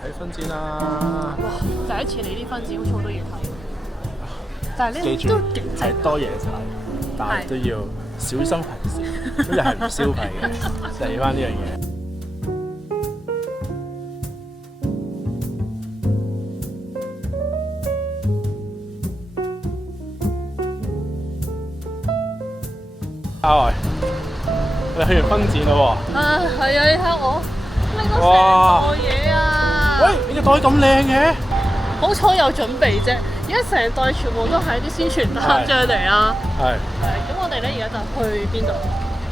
睇分展啦！哇！第一次嚟啲分展，好似好多嘢睇。但係呢記住都勁係多嘢睇，但係都要小心行事，咁又係唔消費嘅，記翻呢樣嘢。阿外，你去完分展啦喎！啊，係啊！你睇我拎咗成袋嘢啊！喂，你個袋咁靚嘅？好彩有準備啫，而家成袋全部都係啲宣傳單張嚟啦。係。咁我哋咧而家就去邊度？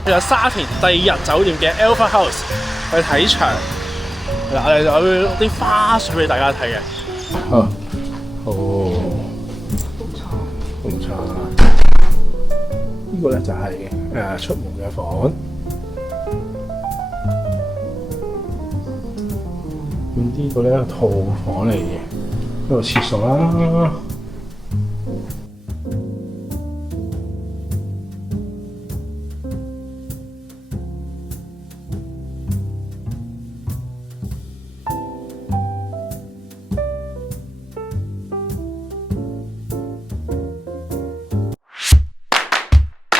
去咗沙田第二日酒店嘅 Alpha House 去睇場。嗱，我哋就有啲花絮俾大家睇嘅。好。紅茶。呢個咧就係出門嘅房。咁呢個咧係套房嚟嘅。呢個廁所啦，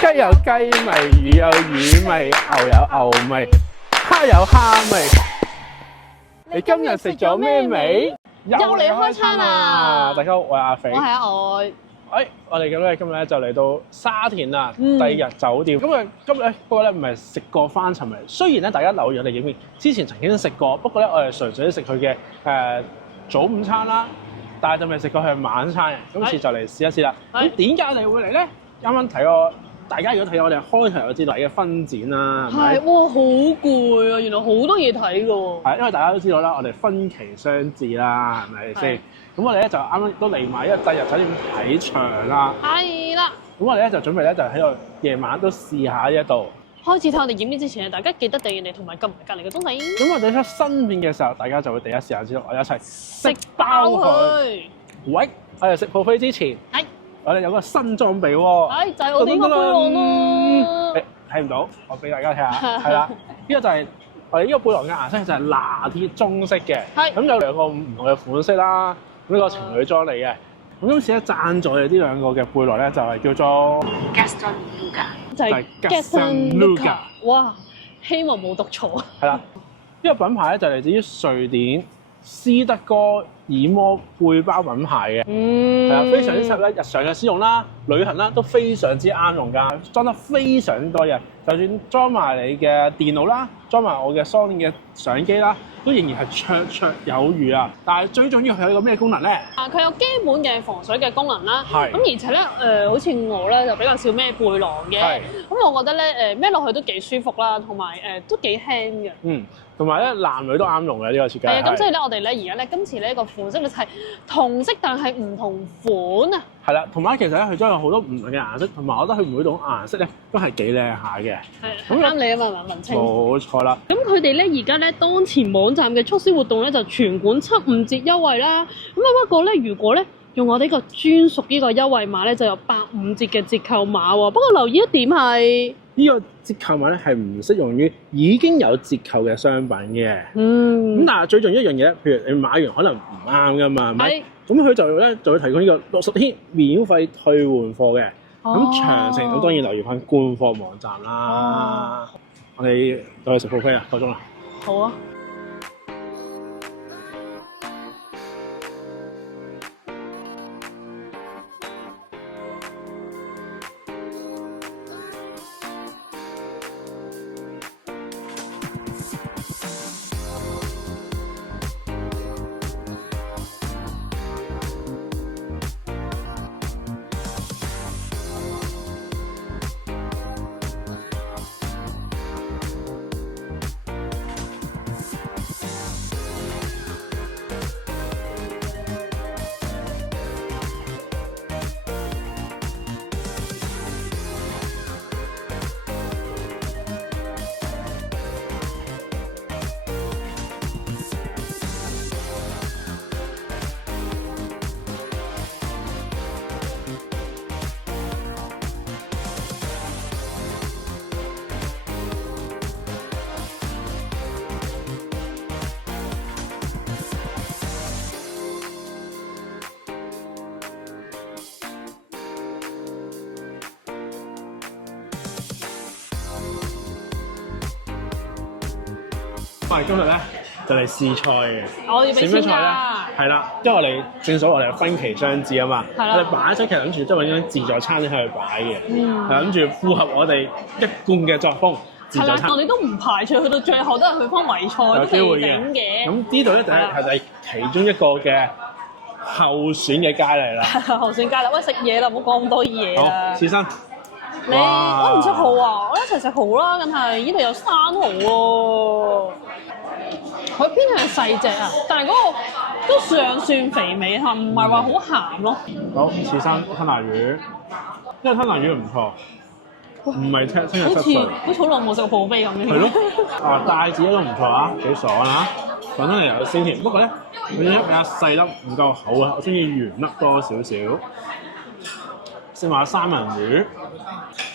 雞有雞味，魚有魚味，牛有牛味，蝦有蝦味。你今日食咗咩味？又嚟開餐啦！大家好，我係阿肥，我係阿愛。我哋今日咧就嚟到沙田啦，第二日酒店。今日咧，不過咧唔係食過翻尋日。雖然咧大家留意我哋影片，之前曾經食過，不過咧我哋純粹食佢嘅早午餐啦，但係就未食過佢晚餐嘅。今次就嚟試一試啦。咁點解我哋會嚟咧？啱啱睇過。大家如果睇我哋開頭就知道嘅分展啦，係咪？哇，好攰啊！原來好多嘢睇㗎喎。係，因為大家都知道啦，我哋分期相至啦，係咪先？咁我哋咧就啱啱都嚟埋一個第二日酒店睇場啦。係啦。咁我哋咧就準備咧就喺度夜晚都試下呢一度。開始睇我哋影片之前咧，大家記得訂閱你同埋撳埋隔離嘅鐘仔。咁我哋出新片嘅時候，大家就會第一時間知道我哋一齊食爆佢。喂，我哋食 buffet 之前。係。我哋有個新裝備喎，就係我哋個背囊咯。睇唔到，我俾大家睇下，係啦，呢個就係我哋呢個背囊嘅顏色就係拿鐵棕色嘅，咁有兩個唔同嘅款式啦，呢個情侶裝嚟嘅。咁今次咧贊助嘅呢兩個嘅背囊咧就係叫做 Gaston Luca， 就係 Gaston Luca。哇，希望冇讀錯。係啦，呢個品牌咧就嚟自於瑞典斯德哥爾摩背包品牌嘅，係啊，非常之適合日常嘅使用啦、旅行啦，都非常之啱用㗎，裝得非常之多嘢，就算裝埋你嘅電腦啦，裝埋我嘅 Sony 嘅相機啦，都仍然係綽綽有餘啊！但係最重要係有一個咩功能咧？佢有基本嘅防水嘅功能啦，咁而且咧好似我咧就比較少孭背囊嘅，咁我覺得咧孭落去都幾舒服啦，同埋都幾輕嘅。同埋咧男女都啱用嘅呢個設計。係啊，咁所以咧我哋咧而家咧今次呢個款式咧係同色但係唔同款啊。係啦，同埋其實咧佢都有好多唔同嘅顏色，同埋我覺得佢每種顏色咧都係幾靚下嘅。係咁啱你啊嘛，文青。冇錯啦。咁佢哋咧而家咧當前網站嘅促銷活動咧就全館75折優惠啦。咁啊不過咧如果咧用我呢個專屬呢個優惠碼咧就有85折嘅折扣碼喎。不過留意一點係呢個折扣碼咧係唔適用於已經有折扣嘅商品嘅。咁但係最重要一樣嘢，譬如你買完可能唔啱噶嘛，係咪？咁佢就會提供呢個60天免費退換貨嘅。咁詳情咁當然留意翻官方網站啦。我哋就去食 buffet 啊，夠鐘啦。好啊。我哋今日咧就嚟試菜嘅。我要俾錢㗎。係啦，因為我哋正所謂我哋分期將至啊嘛。係啦。我哋擺咗其實諗住即係揾張自助餐廳去擺嘅，係諗住符合我哋一貫嘅作風。係啦，我哋都唔排除去到最後都係去翻圍菜都未整嘅。咁呢度咧就係其中一個嘅候選嘅佳麗啦。候選佳麗，喂，食嘢啦，唔好講咁多嘢啦。好，試身。你我唔食蠔啊，我一齊食蠔啦，梗係呢度有生蠔喎。佢偏向細隻啊，但係嗰個都尚算肥美嚇，唔係話好鹹咯。好，試身吞拿魚，因為吞拿魚唔錯。唔係聽日質素，好似好耐冇食過布菲咁樣。係咯，啊帶子都唔錯啊，幾爽啊！講真嚟有鮮甜，不過咧佢啲比較細粒，唔夠厚啊，我中意圓粒多少少。先話三文魚，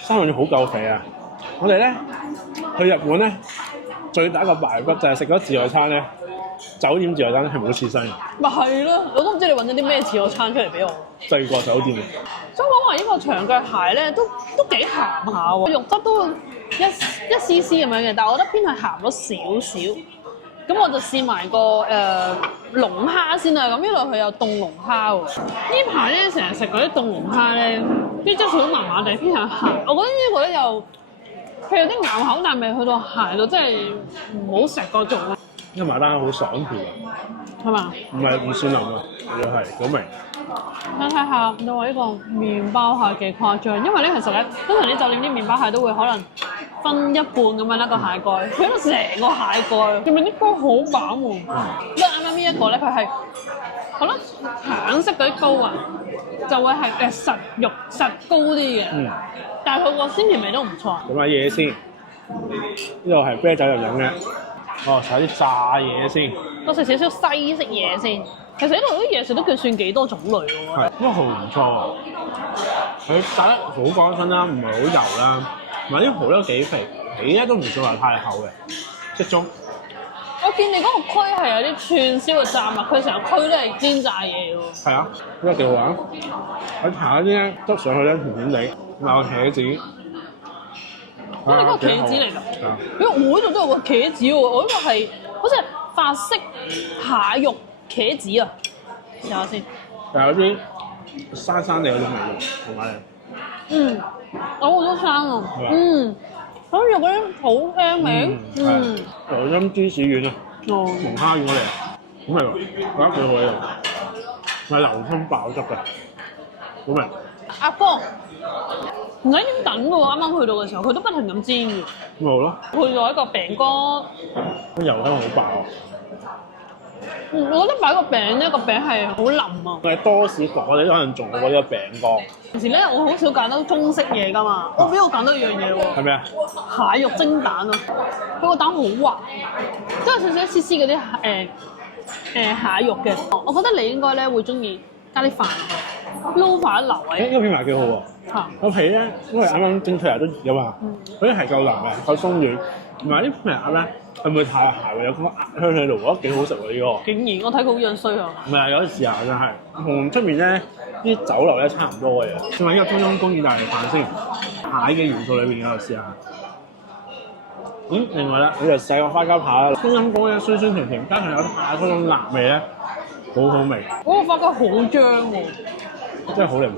三文魚好夠肥啊！我哋咧去日本咧最大一個敗筆就係食咗自助餐咧，酒店自助餐咧係冇刺身嘅。咪係咯，我都唔知你揾咗啲咩自助餐出嚟俾我。製過酒店嘅。想講話呢個長腳蟹咧，都幾鹹下喎，肉質都一絲絲咁樣嘅，但係我覺得偏係鹹咗少少。咁我就試埋個龍蝦先啦，咁呢度佢有凍龍蝦喎。呢排咧成日食嗰啲凍龍蝦咧，啲質素都麻麻地，偏向鹹。我覺得呢個咧又佢有啲咬口，但未去到鹹到真係唔好食嗰種咯。因為馬丹好爽甜啊，係嘛？唔算腍啊，又係好明。睇下，你話呢個麵包蟹幾誇張，因為咧其實咧，通常啲酒店啲麵包蟹都會可能分一半咁樣一個蟹蓋，佢都成個蟹蓋，入面啲膏好飽喎。因為啱啱呢一個咧，佢係可能橙色嗰啲膏啊，就會係實肉實膏啲嘅。但係佢個鮮甜味都唔錯。飲下嘢先，呢度係啤酒入飲嘅。哦，食啲炸嘢先。我食少少西式嘢先。其實呢度啲嘢食都叫算幾多種類喎。係，因為蠔唔錯啊，佢炸得好乾身啦，唔係好油啦，同埋啲蠔都幾肥，皮咧都唔算話太厚嘅，適中。我見你嗰個區係有啲串燒嘅炸物，佢成個區都係煎炸嘢喎。係啊，呢個幾好玩。佢搽嗰啲咧，執上去咧甜甜地，有茄子。哇！你嗰個茄子嚟㗎？因為我呢度都有個茄子喎，我呢個係好似係法式蟹肉茄子啊，試下先。又有啲生生地嗰種味道，同埋我都生啊，好似嗰啲好香味，牛筋芝士丸啊，龍蝦丸嚟啊，好味喎，我覺得幾好呢度，係流通爆汁嘅，好味。阿哥唔使點等嘅喎，啱啱去到嘅時候，佢都不停咁煎嘅。咪好咯，配咗一個餅乾，啲油香好爆啊！我覺得擺個餅咧，個餅係好腍啊。我哋多士焗，我哋都可能做過呢個餅乾。平時咧，我好少揀到中式嘢㗎嘛，我俾我揀到一樣嘢喎。係咩啊？蟹肉蒸蛋啊！佢個蛋好滑，都有少少絲絲嗰啲蟹肉嘅。我覺得你應該咧會中意加啲飯，撈飯一流位。呢個片埋幾好喎！個皮咧，因為啱啱蒸出嚟都熱啊嘛，嗰啲係夠腍嘅，夠鬆軟，同埋啲皮鴨咧係唔會太鹹喎，有嗰個鴨香喺度，我覺得幾好食喎呢個。竟然我睇佢好樣衰啊！唔係啊，有啲試下真係，同出面咧啲酒樓咧差唔多嘅嘢。試埋呢個中央公意大利飯先，蟹嘅元素裏邊，我度試下。另外咧，呢就細個花膠扒啦，中央公咧酸酸甜甜，加上有蟹嗰種辣味咧，好好味。嗰個花膠好漿喎！真係好靚喎！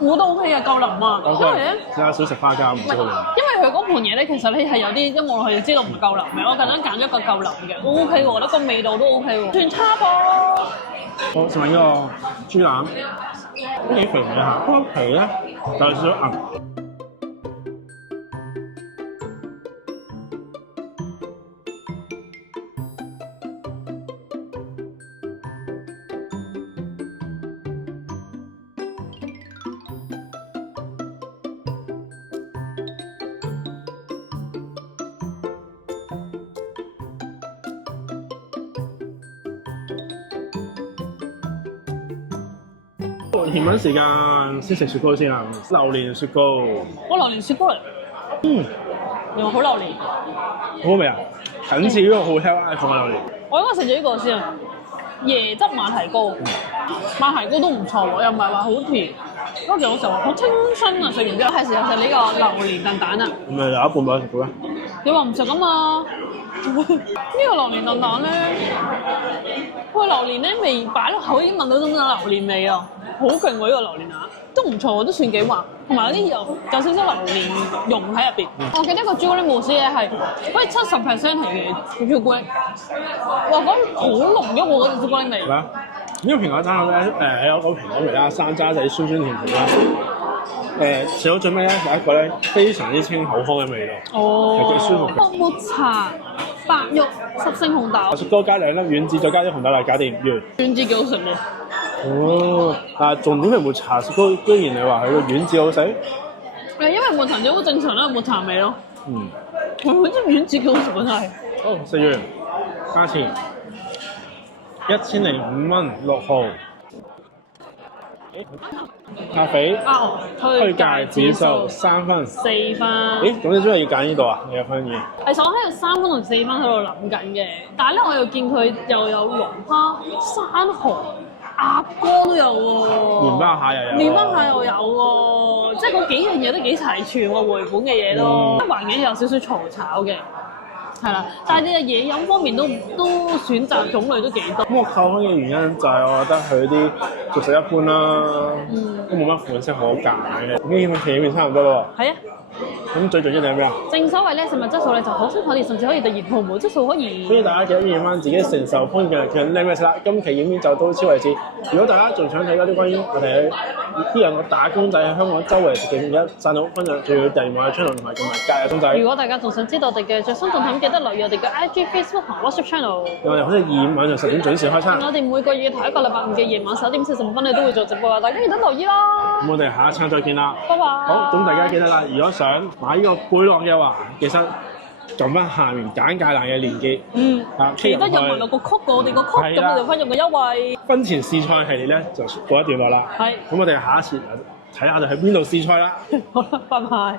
我都 OK 啊，夠腍啊！因為咧，試下少食花膠唔知好靚。因為佢嗰盤嘢咧，其實咧係有啲一望落去就知道唔夠腍嘅。我特登揀咗一個夠腍嘅，OK 喎，我覺得個味道都 OK 喎，算差噃。好，試埋呢個豬腩，都幾肥嘅嚇，不過皮咧就有少少硬。甜品時間，先食雪糕先啦。榴蓮雪糕，我榴蓮雪糕嚟，你話好榴蓮，好味啊！近似呢個 Hotel iPhone 嘅榴蓮。我應該食咗呢個先啊，椰汁馬蹄糕，馬蹄糕都唔錯喎，又唔係話好甜，都幾好食喎，好清新啊！食完之後係時候食呢個榴蓮燉蛋啊。咁咪有一半冇得食嘅咩？你話唔食啊嘛？呢個榴蓮燉蛋咧，喂榴蓮咧味擺落口已經聞到種榴蓮味啊，好勁喎！呢個榴蓮蛋都唔錯，都算幾滑，同埋有啲有少少榴蓮蓉喺入邊。我記得個朱古力慕斯咧係好似70%係朱古力，哇！講好濃郁喎嗰隻朱古力味。係啊，呢個蘋果蛋咧有個蘋果味啦，生渣仔酸酸甜甜啦。食到最尾咧有一個咧非常之清口腔嘅味道，係幾舒服嘅。抹茶、白玉、十勝紅豆，雪糕加2粒丸子，再加啲紅豆泥，搞掂完。丸子幾好食喎！哦，但係重點係抹茶雪糕，居然你話佢個丸子好食？因為抹茶就好正常啦，抹茶味咯。嗯，佢嗰啲丸子幾好食真係。好，食完，價錢1005蚊6號。咖啡推介指數3分4分。咦，咁你真係要揀呢度啊？你嘅分意？其實我喺度3分同4分喺度諗緊嘅，但係咧我又見佢又有龍蝦、生蠔、鴨肝都有喎，麵包蟹又有，麵包蟹又有喎，即係嗰幾樣嘢都幾齊全喎，回本嘅嘢都，環境有少少嘈吵嘅。係啦，但係你嘅嘢飲方面都選擇種類都幾多。咁我扣分嘅原因就係我覺得佢啲熟食一般啦，都冇乜款式好揀嘅。咁呢款企面差唔多咯喎。係啊。咁最重要係咩啊？正所謂咧，食物質素咧就可圈可點，甚至可以突破無質素可以。所以大家記得驗翻自己承受風險嘅靚咩啦。今期影片就到此為止。如果大家仲想睇嗰啲關於我哋呢兩個打工仔喺香港周圍食嘅，而家讚好分享，仲要訂閱我嘅 channel 同埋購買隔日公仔。如果大家仲想知道我哋嘅最新動態，記得留意我哋嘅 IG、Facebook 同 WhatsApp channel。我哋好似2晚上10點準時開餐。我哋每個月頭一個禮拜五嘅夜晚11點45分，你都會做直播啊！大家記得留意啦。咁我哋下一餐再見啦。拜拜。好，咁大家記得啦。如果想買呢個背囊嘅話，記得撳翻下面簡介欄嘅連結。記得入埋落個曲我哋個曲，咁我哋分用嘅優惠。婚前試菜系列咧就告一段落啦。係。咁我哋下一次睇下就喺邊度試菜啦。好啦，拜拜。